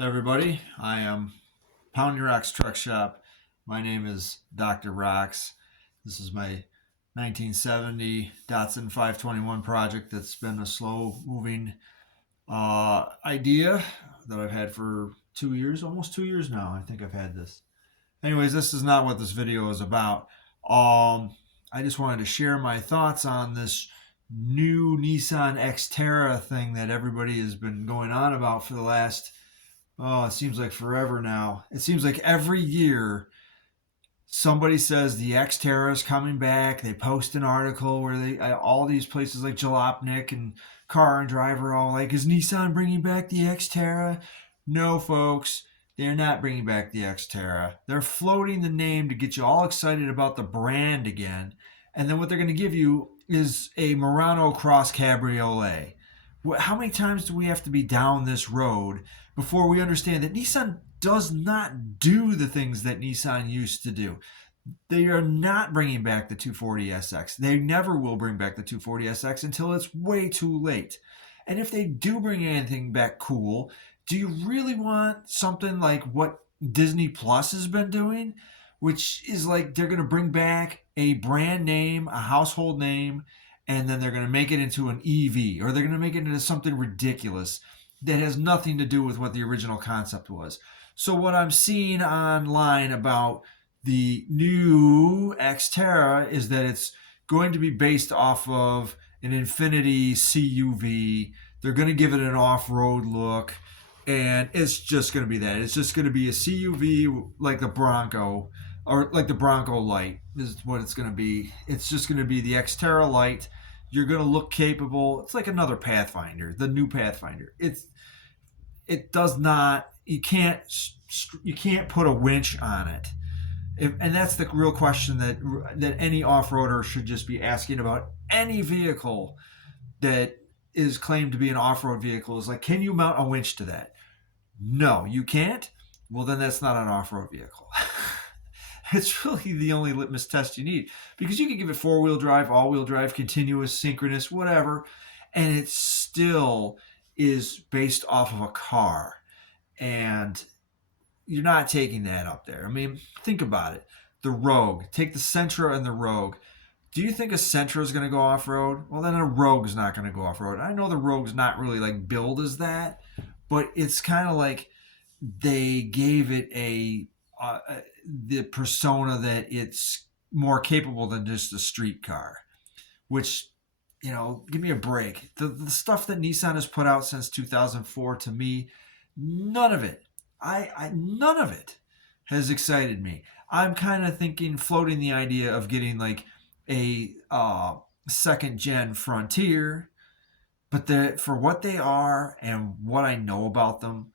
Everybody, I am Pound Your Rocks Truck Shop. My name is Dr. Rocks. This is my 1970 Datsun 521 project that's been a slow moving idea that I've had for 2 years, almost 2 years now. I think I've had this. Anyways, this is not what this video is about. I just wanted to share my thoughts on this new Nissan Xterra thing that everybody has been going on about for the last it seems like forever now. It seems like every year somebody says the Xterra is coming back. They post an article where all these places like Jalopnik and Car and Driver all like, is Nissan bringing back the Xterra? No, folks, they're not bringing back the Xterra. They're floating the name to get you all excited about the brand again. And then what they're going to give you is a Murano Cross Cabriolet. How many times do we have to be down this road before we understand that Nissan does not do the things that Nissan used to do? They are not bringing back the 240SX. They never will bring back the 240SX until it's way too late. And if they do bring anything back cool, do you really want something like what Disney Plus has been doing? Which is like they're going to bring back a brand name, a household name, and then they're going to make it into an EV, or they're going to make it into something ridiculous that has nothing to do with what the original concept was. So what I'm seeing online about the new Xterra is that it's going to be based off of an Infinity CUV. They're going to give it an off-road look, and it's just going to be that. It's just going to be a CUV like the Bronco, or like the Bronco Light is what it's going to be. It's just going to be the Xterra Light. You're going to look capable. It's like another Pathfinder, the new Pathfinder. It does not. You can't put a winch on it, and that's the real question that any off-roader should just be asking about any vehicle that is claimed to be an off-road vehicle. Is like, can you mount a winch to that? No, you can't. Well, then that's not an off-road vehicle. It's really the only litmus test you need, because you can give it four-wheel drive, all-wheel drive, continuous, synchronous, whatever, and it still is based off of a car. And you're not taking that up there. I mean, think about it. The Rogue, take the Sentra and the Rogue. Do you think a Sentra is going to go off-road? Well, then a Rogue's not going to go off-road. I know the Rogue's not really like billed as that, but it's kind of like they gave it the persona that it's more capable than just a street car, which, give me a break. The stuff that Nissan has put out since 2004, to me, none of it, none of it has excited me. I'm kind of floating the idea of getting like a second gen Frontier, but for what they are and what I know about them,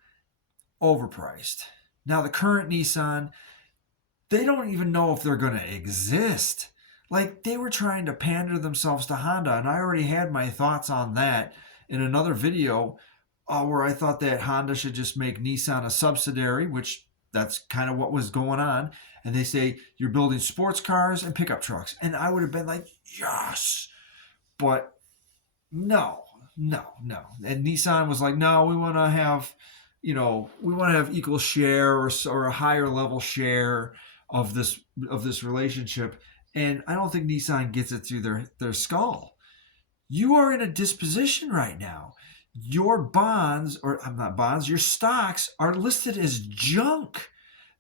overpriced. Now the current Nissan, they don't even know if they're going to exist. Like, they were trying to pander themselves to Honda, and I already had my thoughts on that in another video, where I thought that Honda should just make Nissan a subsidiary, which that's kind of what was going on. And they say, you're building sports cars and pickup trucks. And I would have been like, yes. But no, no, no. And Nissan was like, no, we want to have, equal share, or a higher level share of this relationship. And I don't think Nissan gets it through their skull. You are in a disposition right now. Your bonds, or I'm not bonds, your stocks are listed as junk.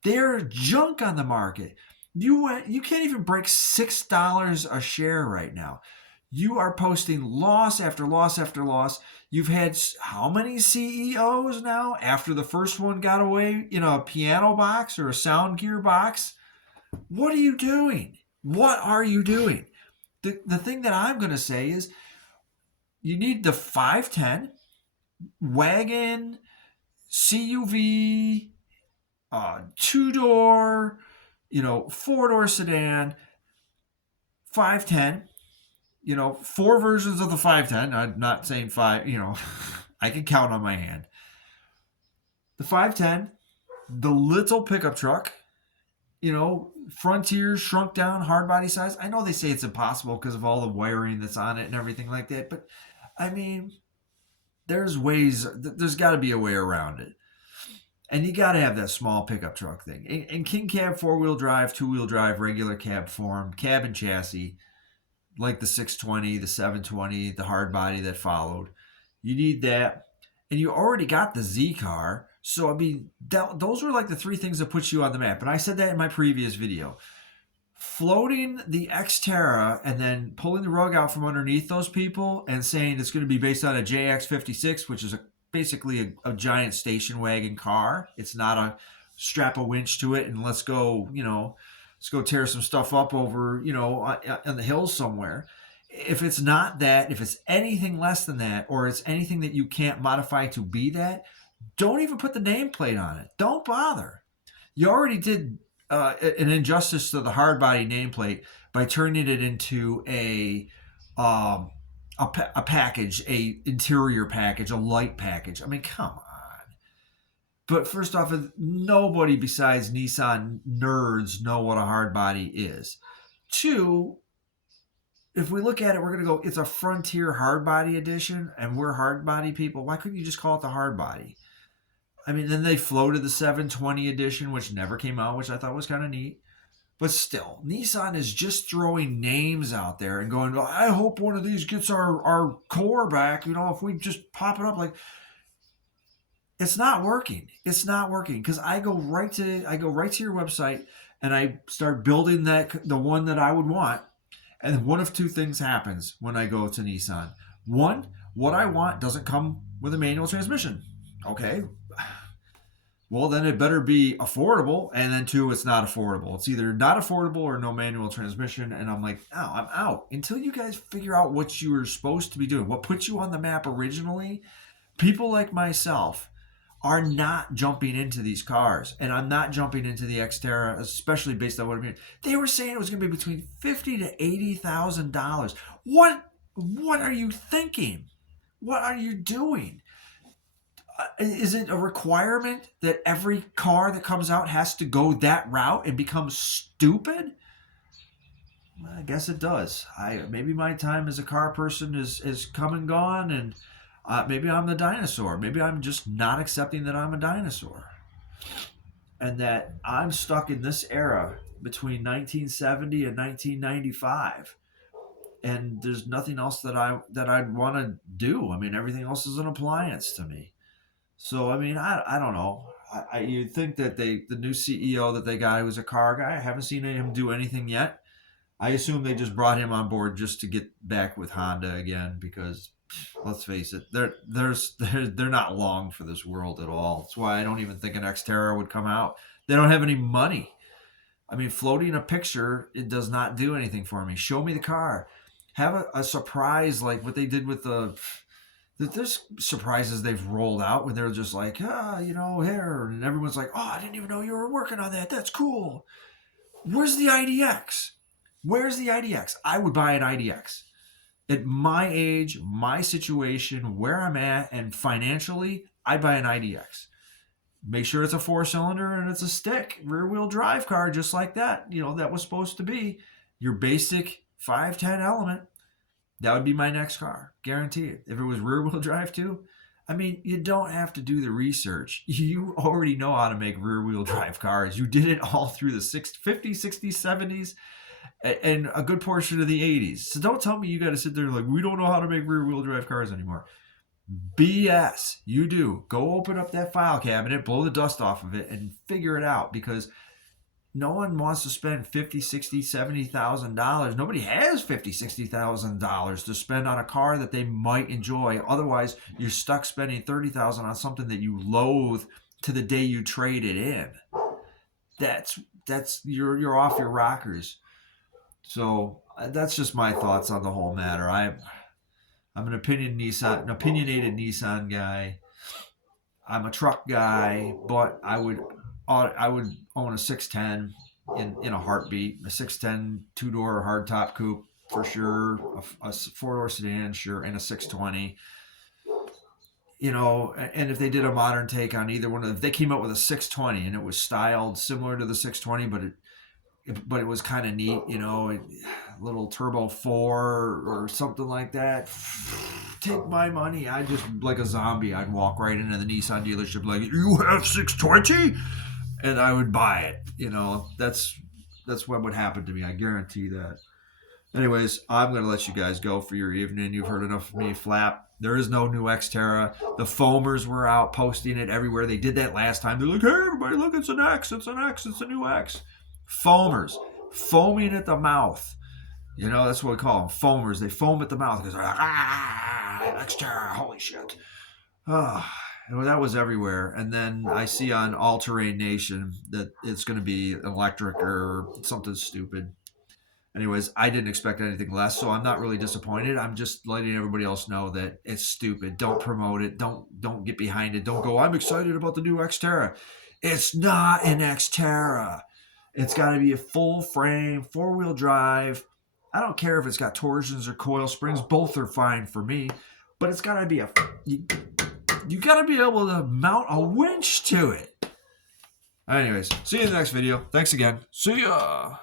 They're junk on the market. You can't even break $6 a share right now. You are posting loss after loss after loss. You've had how many CEOs now after the first one got away in a piano box or a sound gear box? What are you doing? What are you doing? The thing that I'm going to say is, you need the 510 wagon, CUV, two-door, four-door sedan, 510, four versions of the 510. I'm not saying five, I can count on my hand. The 510, the little pickup truck, Frontier shrunk down, hard body size. I know they say it's impossible because of all the wiring that's on it and everything like that, but I mean, there's got to be a way around it. And you got to have that small pickup truck thing. In King Cab 4-wheel drive, 2-wheel drive, regular cab form, cab and chassis, like the 620, the 720, the hard body that followed. You need that. And you already got the Z car. So, I mean, those were like the three things that put you on the map. And I said that in my previous video. Floating the Xterra and then pulling the rug out from underneath those people and saying it's going to be based on a JX56, which is basically a giant station wagon car. It's not a strap a winch to it and let's go, let's go tear some stuff up over, on the hills somewhere. If it's not that, if it's anything less than that, or it's anything that you can't modify to be that, don't even put the nameplate on it. Don't bother. You already did an injustice to the hard body nameplate by turning it into a package, a interior package, a light package. I mean, come on. But first off, nobody besides Nissan nerds know what a hard body is. Two, if we look at it, we're going to go, it's a Frontier hard body edition, and we're hard body people. Why couldn't you just call it the hard body? I mean, then they floated the 720 edition, which never came out, which I thought was kind of neat. But still, Nissan is just throwing names out there and going, well, I hope one of these gets our core back. If we just pop it up, like, it's not working. It's not working because I go right to your website and I start building the one that I would want. And one of two things happens when I go to Nissan. One, what I want doesn't come with a manual transmission. Okay. Well, then it better be affordable. And then two, it's not affordable. It's either not affordable or no manual transmission. And I'm like, oh, I'm out. Until you guys figure out what you were supposed to be doing, what put you on the map originally, people like myself are not jumping into these cars. And I'm not jumping into the Xterra, especially based on what I'm hearing. They were saying it was going to be between $50,000 to $80,000. What are you thinking? What are you doing? Is it a requirement that every car that comes out has to go that route and become stupid? Well, I guess it does. Maybe my time as a car person is come and gone, and maybe I'm the dinosaur. Maybe I'm just not accepting that I'm a dinosaur, and that I'm stuck in this era between 1970 and 1995. And there's nothing else that I'd want to do. I mean, everything else is an appliance to me. So, I mean, I don't know. You'd think that the new CEO that they got, who was a car guy, I haven't seen him do anything yet. I assume they just brought him on board just to get back with Honda again because, let's face it, they're not long for this world at all. That's why I don't even think an Xterra would come out. They don't have any money. I mean, floating a picture, it does not do anything for me. Show me the car. Have a surprise like what they did with there's surprises they've rolled out when they're just like, here. And everyone's like, oh, I didn't even know you were working on that. That's cool. Where's the IDX? Where's the IDX? I would buy an IDX. At my age, my situation, where I'm at, and financially, I'd buy an IDX. Make sure it's a 4-cylinder and it's a stick, rear-wheel drive car, just like that. That was supposed to be your basic 510 element. That would be my next car, guaranteed. If it was rear-wheel drive too, I mean, you don't have to do the research. You already know how to make rear-wheel drive cars. You did it all through the 50s, 60s, 70s, and a good portion of the 80s. So don't tell me you got to sit there like, we don't know how to make rear-wheel drive cars anymore. BS. You do. Go open up that file cabinet, blow the dust off of it, and figure it out, because no one wants to spend $50,000, $60,000, $70,000. Nobody has $50,000, $60,000 to spend on a car that they might enjoy. Otherwise, you're stuck spending $30,000 on something that you loathe to the day you trade it in. That's you're off your rockers. So that's just my thoughts on the whole matter. I'm an opinionated Nissan guy. I'm a truck guy, but I would own a 610 in a heartbeat. A 610 two-door hardtop coupe for sure. A four-door sedan, sure, and a 620. And if they did a modern take on either one of them, if they came out with a 620 and it was styled similar to the 620, but it was kind of neat, a little turbo 4 or something like that. take my money. I just, like a zombie, I'd walk right into the Nissan dealership like, you have 620? And I would buy it. You know, that's what would happen to me. I guarantee that. Anyways, I'm going to let you guys go for your evening. You've heard enough of me flap. There is no new Xterra. The foamers were out posting it everywhere. They did that last time. They're like, hey, everybody, look, it's an X. It's an X. It's a new X. Foamers. Foaming at the mouth. You know, that's what we call them. Foamers. They foam at the mouth because they're like, Xterra, holy shit. That was everywhere. And then I see on All Terrain Nation that it's going to be electric or something stupid. Anyways, I didn't expect anything less, so I'm not really disappointed. I'm just letting everybody else know that it's stupid. Don't promote it. Don't get behind it. Don't go, I'm excited about the new Xterra. It's not an Xterra. It's got to be a full frame, four-wheel drive. I don't care if it's got torsions or coil springs. Both are fine for me. But it's got to be you got to be able to mount a winch to it. Anyways, see you in the next video. Thanks again. See ya.